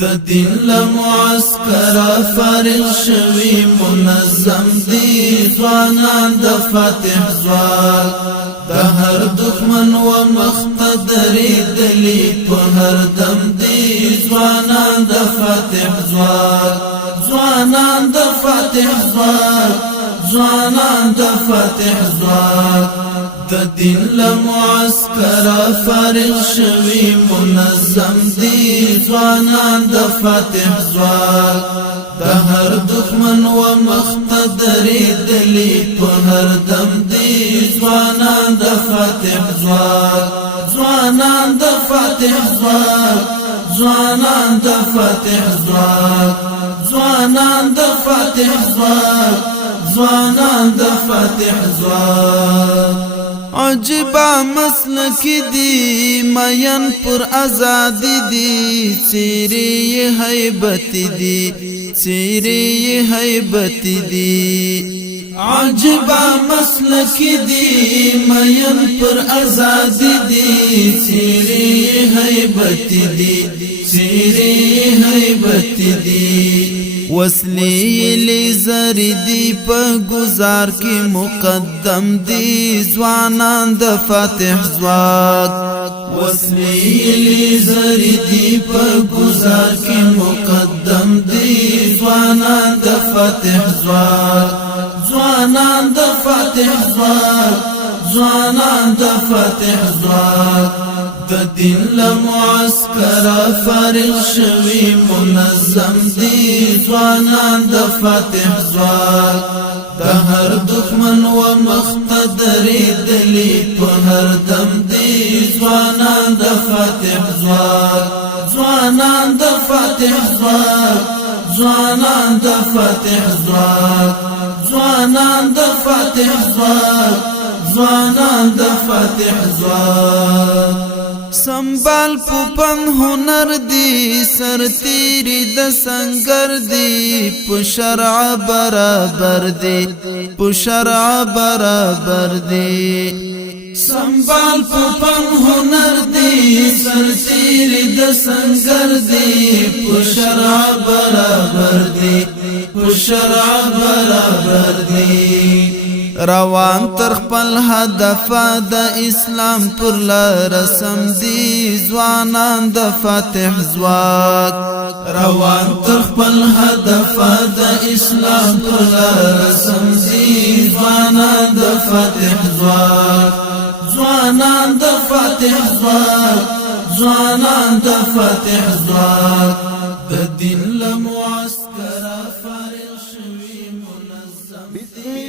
د دین لمعسكر فارغ شوی منظم دی ځوانان د فاتح ځواک د هر دښمن و مختدری دلی په هر دم دی ځوانان د فاتح ځواک ځوانان د فاتح ځواک ځوانان د فاتح ځواک د دین لمعسكر فارغ شوی منظم دی ځوانان د فاتح ځواک د هر دښمن و مختدری دلی په هر دم دی ځوانان د فاتح ځواک ځوانان د فاتح ځواک ځوانان د فاتح ځواک ځوانان د فاتح ځواک ځوانان د فاتح ځواک عجبا مسلک دی مین پر آزادی دی چیرې هیبت دی چیرې هیبت دی عجبا مسلک دی مین پر آزادی دی چیرې هیبت دی چیرې هیبت دی وسلی لیزر دی په گزار کی مقدم دی ځوانان د فاتح ځواک وسلی لیزر دی په گزار کی مقدم دی ځوانان د فاتح ځواک ځوانان د فاتح ځواک ځوانان د فاتح ځواک د دین لمعسكر فارغ شوی منظم دی ځوانان د فاتح ځواک د هر دښمن و مختدری دلی په هر دم دی ځوانان د فاتح ځواک ځوانان د فاتح ځواک ځوانان د فاتح ځواک ځوانان د فاتح ځواک ځوانان د فاتح ځواک سنبال پوپن هنر دی سر تیری د سنگر دی په شرع برابر دی په شرع برابر دی سنبال پوپن هنر دی سر تیری د سنگر دی په شرع برابر دی په شرع برابر دی روان تر خپل هدف د اسلام پر لار سم دی ځوانان د فاتح ځواک روان تر خپل هدف د اسلام پر لار سم دی ځوانان د فاتح ځواک ځوانان د فاتح ځواک ځوانان د فاتح ځواک د دین لمعسكر فارغ شوی منظم دی